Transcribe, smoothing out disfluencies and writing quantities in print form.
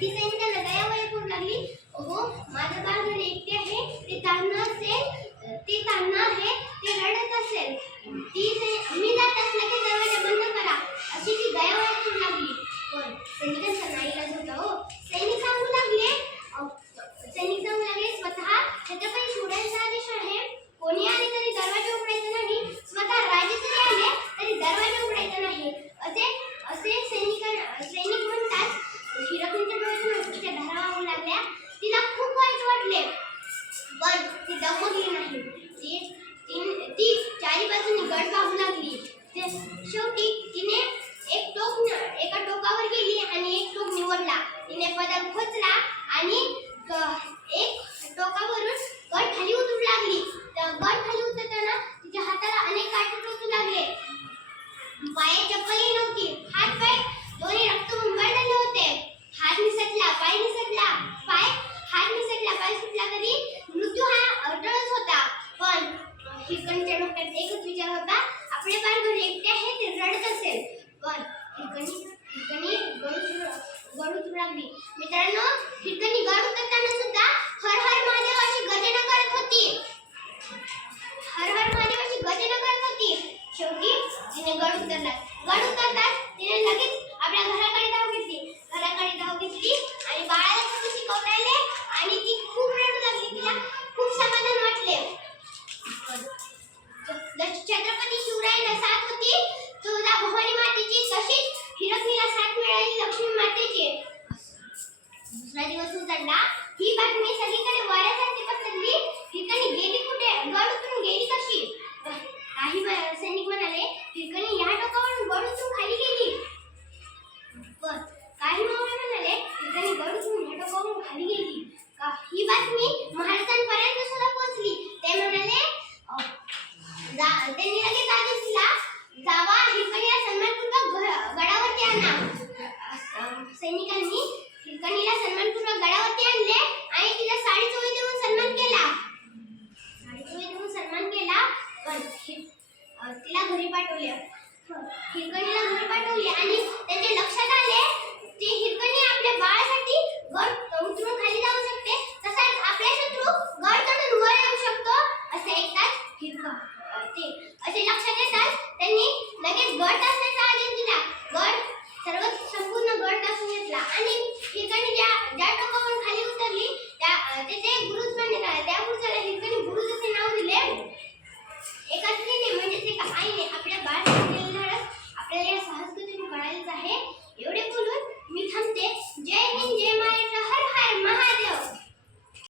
ती सैनिकांना दयावर येऊ लागली. हो माझं बाळ घरी एकटे आहे, ते तान्हा आहे, ते रडत असेल, मी जात असला की दरवाजा बंद करा अशी ती दयावर येऊ लागली. पण सैनिकांचा नाईलाज होता. हो सैनिक सांगू लागले स्वतः छत्रपती शिवरायांचा आदेश आहे, कोणी आले तरी दरवाजा उघडायचा नाही, स्वतः राजे जरी आले तरी दरवाजा उघडायचा नाही असे सैनिक म्हणतात. हिरकणीच्या डोळ्यातून अश्रूच्या धारा वाहू लागल्या. तिला खूप वाईट वाटले, पण ती दमली नाही. ती चारी बाजूनी गड पाहू लागली. शेवटी तिने एका टोकावर गेली आणि एक टोक निवडला. तिने पदर खोचला आणि एक टोकावरून गड खाली उतरू लागली. गड खाली उतरताना तिच्या हाताला अनेक काटे टोचू लागले. पायात चप्पलही नव्हती. हात पाय दोन्ही रक्तबंबाळलेले होते. हात निसटला, पाय सुटला तरी मृत्यू हा अटळच होता. पण हिरकणीच्या डोक्यात एकच विचार होता, आपले बाळ घरी एकटे आहे, ते रडत असेल. पण हिरकणी गड उतरू लागली. मित्रांनो, हिरकणी गड उतरताना सुद्धा हर हर महादेव अशी गर्जना करत होती. शेवटी तिने गड उतरला. गड उतरताच तिने लगेच आपल्या घराकडे धाव घेतली आणि बाळाला कसं शिकवून राहिले आणि ती खूप रडू लागली. तिला खूप समाधान वाटले. छत्रपती शिवरायांना साथ होती तुळजाभवानी मातेची, तशीच हिरकणीला साथ मिळाली लक्ष्मी मातेची. दुसरा दिवस उजाडला. ही बातमी सगळीकडे वाऱ्यासारखी पसरली. हिरकणी गेली कुठे? गड उतरून गेली कशी? काही सैनिक म्हणाले, हिरकणी या टोकावरून गड उतरून खाली गेली. पण काही मावळे म्हणाले, हिरकणी गड उतरून या टोकावरून खाली गेली. ही बातमी महाराजांपर्यंत सुद्धा पोहोचली. ते म्हणाले, त्यांनी लगेच आदेश दिला, जावा हिरकणीला सन्मानपूर्वक गडावरती आणा. सैनिकांनी हिरकणीला सन्मानपूर्वक गडावरती आणले आणि तिला साडी चोळी देऊन सन्मान केला. पण तिला घरी पाठवले. हिरकणीला घरी पाठवले आणि त्यांच्या लक्षात आले, ते हिरकणी आपल्या बाळासाठी गड उतरून खाली जाऊ शकते, तसाच आपला शत्रू गड चढून वर येऊ शकतो असे ऐकताच असे लक्षात येताच त्यांनी लगेच गड टाचण्याचा आदेश दिला. संपूर्ण गड टाचून घेतला आणि हिरकणी ज्या टोकावरून खाली उतरली त्याचे बुरुज बांधण्यात आले. त्या बुरुजाला हिरकणी बुरुज असे नाव दिले. एका स्त्रीने म्हणजेच एका आईने आपल्या बाळासाठी केलेलं धाडस आपल्याला